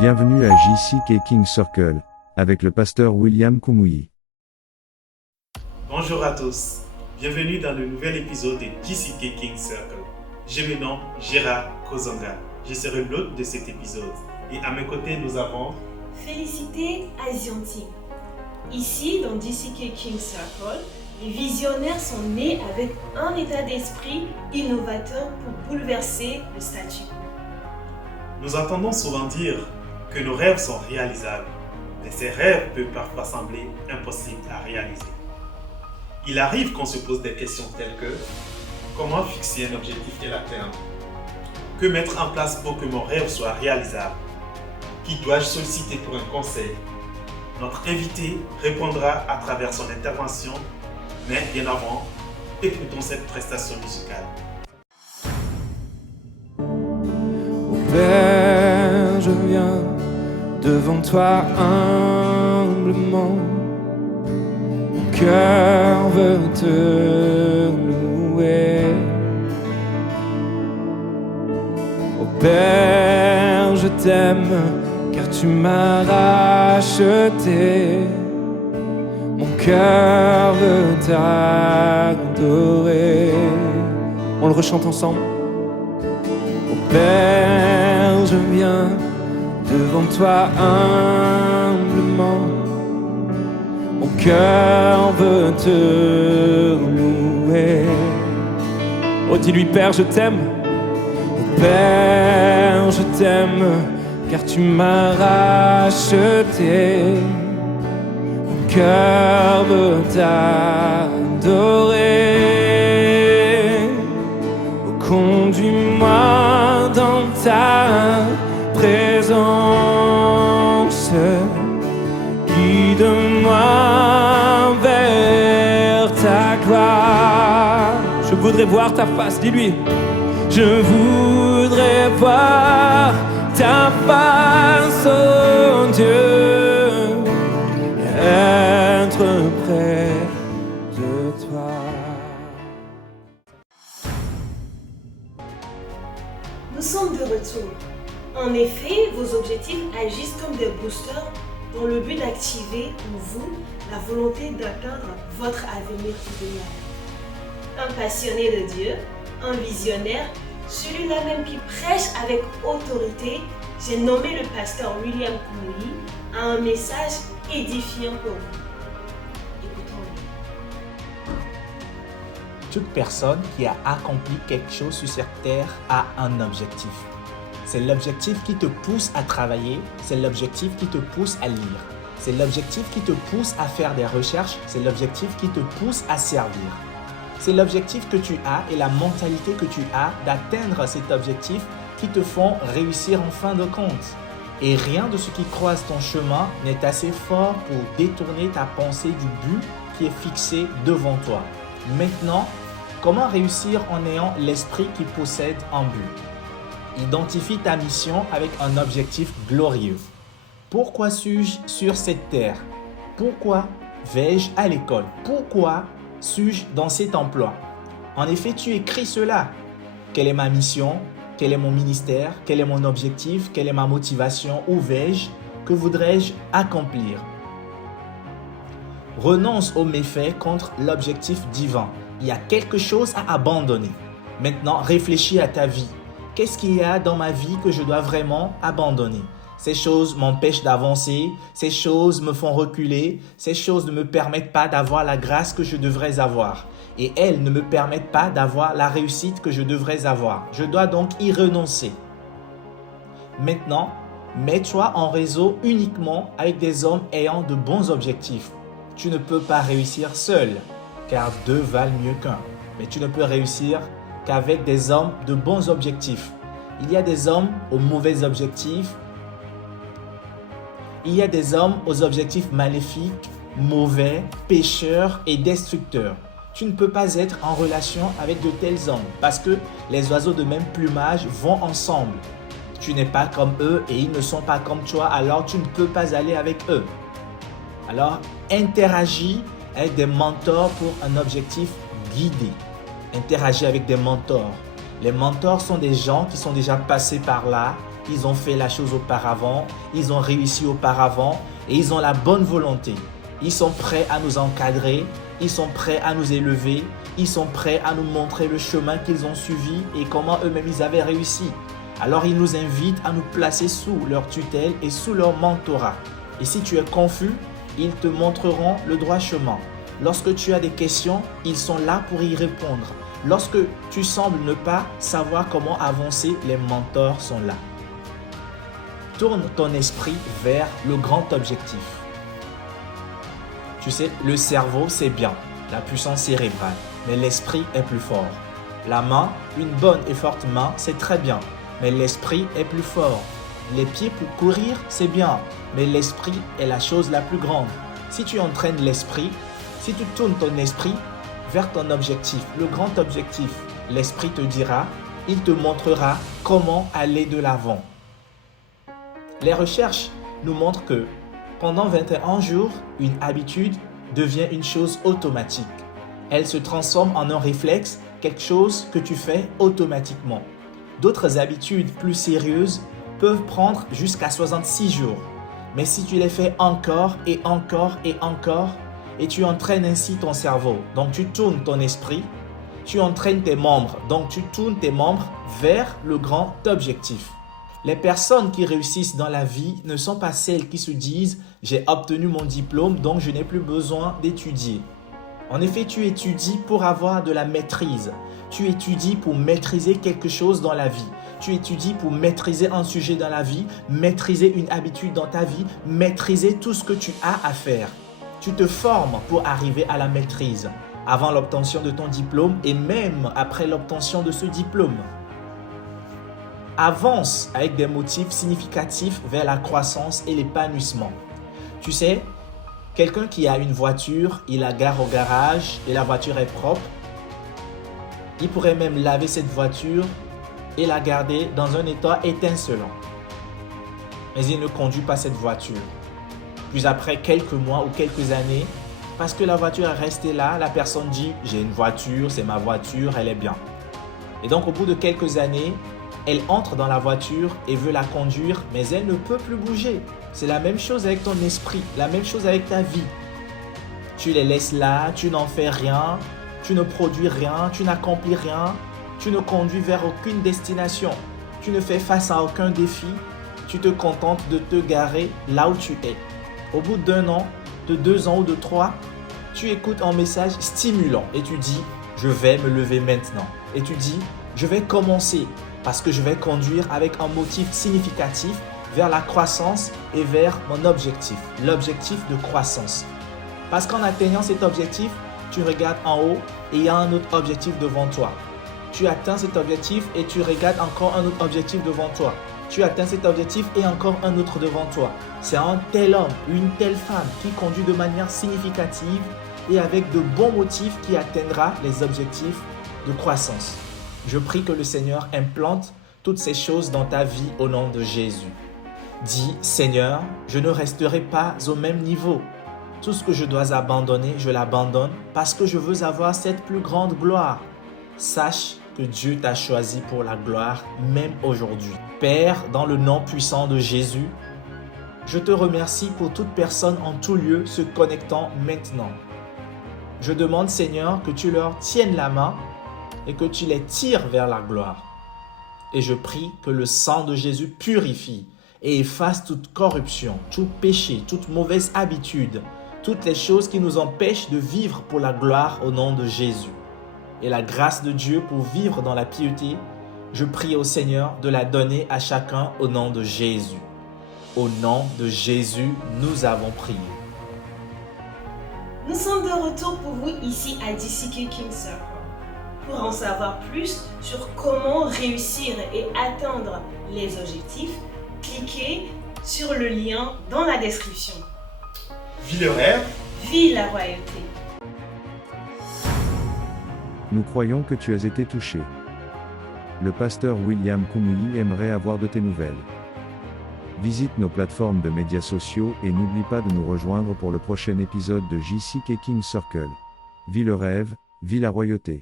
Bienvenue à JCK King Circle, avec le pasteur William Kumuyi. Bonjour à tous, bienvenue dans le nouvel épisode de JCK King Circle. Je me nomme Gérard Kozonga, je serai l'hôte de cet épisode. Et à mes côtés, nous avons Félicité Asianti. Ici, dans JCK King Circle, les visionnaires sont nés avec un état d'esprit innovateur pour bouleverser le statut. Nous entendons souvent dire que nos rêves sont réalisables, mais ces rêves peuvent parfois sembler impossibles à réaliser. Il arrive qu'on se pose des questions telles que comment fixer un objectif et l'atteindre? Que mettre en place pour que mon rêve soit réalisable? Qui dois-je solliciter pour un conseil? Notre invité répondra à travers son intervention, mais bien avant, écoutons cette prestation musicale. Père, je viens devant toi humblement. Mon cœur veut te louer. Oh Père, je t'aime car tu m'as racheté. Mon cœur veut t'adorer. On le rechante ensemble. Père, je viens devant toi humblement. Mon cœur veut te louer. Oh, dis-lui, Père, je t'aime. Oh, Père, je t'aime, car tu m'as racheté. Mon cœur veut t'adorer. Oh, conduis-moi dans ta présence, guide-moi vers ta gloire. Je voudrais voir ta face, dis-lui. Je voudrais voir ta face, oh Dieu, être près de toi. Nous sommes de retour. En effet, vos objectifs agissent comme des boosters dans le but d'activer en vous la volonté d'atteindre votre avenir idéal. Un passionné de Dieu, un visionnaire, celui-là même qui prêche avec autorité, j'ai nommé le pasteur William Kumuyi, a un message édifiant pour vous. Écoutons-le. Toute personne qui a accompli quelque chose sur cette terre a un objectif. C'est l'objectif qui te pousse à travailler, c'est l'objectif qui te pousse à lire, c'est l'objectif qui te pousse à faire des recherches, c'est l'objectif qui te pousse à servir. C'est l'objectif que tu as et la mentalité que tu as d'atteindre cet objectif qui te font réussir en fin de compte. Et rien de ce qui croise ton chemin n'est assez fort pour détourner ta pensée du but qui est fixé devant toi. Maintenant, comment réussir en ayant l'esprit qui possède un but? Identifie ta mission avec un objectif glorieux. Pourquoi suis-je sur cette terre? Pourquoi vais-je à l'école? Pourquoi suis-je dans cet emploi? En effet, tu écris cela. Quelle est ma mission? Quel est mon ministère? Quel est mon objectif? Quelle est ma motivation? Où vais-je? Que voudrais-je accomplir? Renonce aux méfaits contre l'objectif divin. Il y a quelque chose à abandonner. Maintenant, réfléchis à ta vie. Qu'est-ce qu'il y a dans ma vie que je dois vraiment abandonner? Ces choses m'empêchent d'avancer, ces choses me font reculer, ces choses ne me permettent pas d'avoir la grâce que je devrais avoir. Et elles ne me permettent pas d'avoir la réussite que je devrais avoir. Je dois donc y renoncer. Maintenant, mets-toi en réseau uniquement avec des hommes ayant de bons objectifs. Tu ne peux pas réussir seul, car deux valent mieux qu'un. Mais tu ne peux réussir qu'avec des hommes de bons objectifs. Il y a des hommes aux mauvais objectifs. Il y a des hommes aux objectifs maléfiques, mauvais, pécheurs et destructeurs. Tu ne peux pas être en relation avec de tels hommes parce que les oiseaux de même plumage vont ensemble. Tu n'es pas comme eux et ils ne sont pas comme toi, alors tu ne peux pas aller avec eux. Alors, interagis avec des mentors pour un objectif guidé. Interagis avec des mentors. Les mentors sont des gens qui sont déjà passés par là, qu'ils ont fait la chose auparavant, ils ont réussi auparavant et ils ont la bonne volonté. Ils sont prêts à nous encadrer, ils sont prêts à nous élever, ils sont prêts à nous montrer le chemin qu'ils ont suivi et comment eux-mêmes ils avaient réussi. Alors ils nous invitent à nous placer sous leur tutelle et sous leur mentorat. Et si tu es confus, ils te montreront le droit chemin. Lorsque tu as des questions, ils sont là pour y répondre. Lorsque tu sembles ne pas savoir comment avancer, les mentors sont là. Tourne ton esprit vers le grand objectif. Tu sais, le cerveau, c'est bien, la puissance cérébrale, mais l'esprit est plus fort. La main, une bonne et forte main, c'est très bien, mais l'esprit est plus fort. Les pieds pour courir, c'est bien, mais l'esprit est la chose la plus grande. Si tu entraînes l'esprit, si tu tournes ton esprit vers ton objectif, le grand objectif, l'esprit te dira, il te montrera comment aller de l'avant. Les recherches nous montrent que pendant 21 jours, une habitude devient une chose automatique. Elle se transforme en un réflexe, quelque chose que tu fais automatiquement. D'autres habitudes plus sérieuses peuvent prendre jusqu'à 66 jours. Mais si tu les fais encore et encore et encore, et tu entraînes ainsi ton cerveau, donc tu tournes ton esprit, tu entraînes tes membres, donc tu tournes tes membres vers le grand objectif. Les personnes qui réussissent dans la vie ne sont pas celles qui se disent « j'ai obtenu mon diplôme, donc je n'ai plus besoin d'étudier ». En effet, tu étudies pour avoir de la maîtrise. Tu étudies pour maîtriser quelque chose dans la vie. Tu étudies pour maîtriser un sujet dans la vie, maîtriser une habitude dans ta vie, maîtriser tout ce que tu as à faire. Tu te formes pour arriver à la maîtrise, avant l'obtention de ton diplôme et même après l'obtention de ce diplôme. Avance avec des motifs significatifs vers la croissance et l'épanouissement. Tu sais, quelqu'un qui a une voiture, il la gare au garage et la voiture est propre. Il pourrait même laver cette voiture et la garder dans un état étincelant. Mais il ne conduit pas cette voiture. Puis après quelques mois ou quelques années, parce que la voiture est restée là, la personne dit « j'ai une voiture, c'est ma voiture, elle est bien ». Et donc au bout de quelques années, elle entre dans la voiture et veut la conduire, mais elle ne peut plus bouger. C'est la même chose avec ton esprit, la même chose avec ta vie. Tu les laisses là, tu n'en fais rien, tu ne produis rien, tu n'accomplis rien, tu ne conduis vers aucune destination, tu ne fais face à aucun défi, tu te contentes de te garer là où tu es. Au bout d'1 an, de 2 ans ou de 3, tu écoutes un message stimulant et tu dis « je vais me lever maintenant ». Et tu dis « je vais commencer parce que je vais conduire avec un motif significatif vers la croissance et vers mon objectif, l'objectif de croissance ». Parce qu'en atteignant cet objectif, tu regardes en haut et il y a un autre objectif devant toi. Tu atteins cet objectif et tu regardes encore un autre objectif devant toi. Tu atteins cet objectif et encore un autre devant toi. C'est un tel homme, une telle femme qui conduit de manière significative et avec de bons motifs qui atteindra les objectifs de croissance. Je prie que le Seigneur implante toutes ces choses dans ta vie au nom de Jésus. Dis, Seigneur, je ne resterai pas au même niveau. Tout ce que je dois abandonner, je l'abandonne parce que je veux avoir cette plus grande gloire. Sache que Dieu t'a choisi pour la gloire, même aujourd'hui. Père, dans le nom puissant de Jésus, je te remercie pour toute personne en tout lieu se connectant maintenant. Je demande, Seigneur, que tu leur tiennes la main et que tu les tires vers la gloire. Et je prie que le sang de Jésus purifie et efface toute corruption, tout péché, toute mauvaise habitude, toutes les choses qui nous empêchent de vivre pour la gloire au nom de Jésus. Et la grâce de Dieu pour vivre dans la piété, je prie au Seigneur de la donner à chacun au nom de Jésus. Au nom de Jésus, nous avons prié. Nous sommes de retour pour vous ici à DCK King Circle. Pour en savoir plus sur comment réussir et atteindre les objectifs, cliquez sur le lien dans la description. Vis le rêve, Vis la royauté. Nous croyons que tu as été touché. Le pasteur William Kumuyi aimerait avoir de tes nouvelles. Visite nos plateformes de médias sociaux et n'oublie pas de nous rejoindre pour le prochain épisode de JCK King Circle. Vis le rêve, vis la royauté.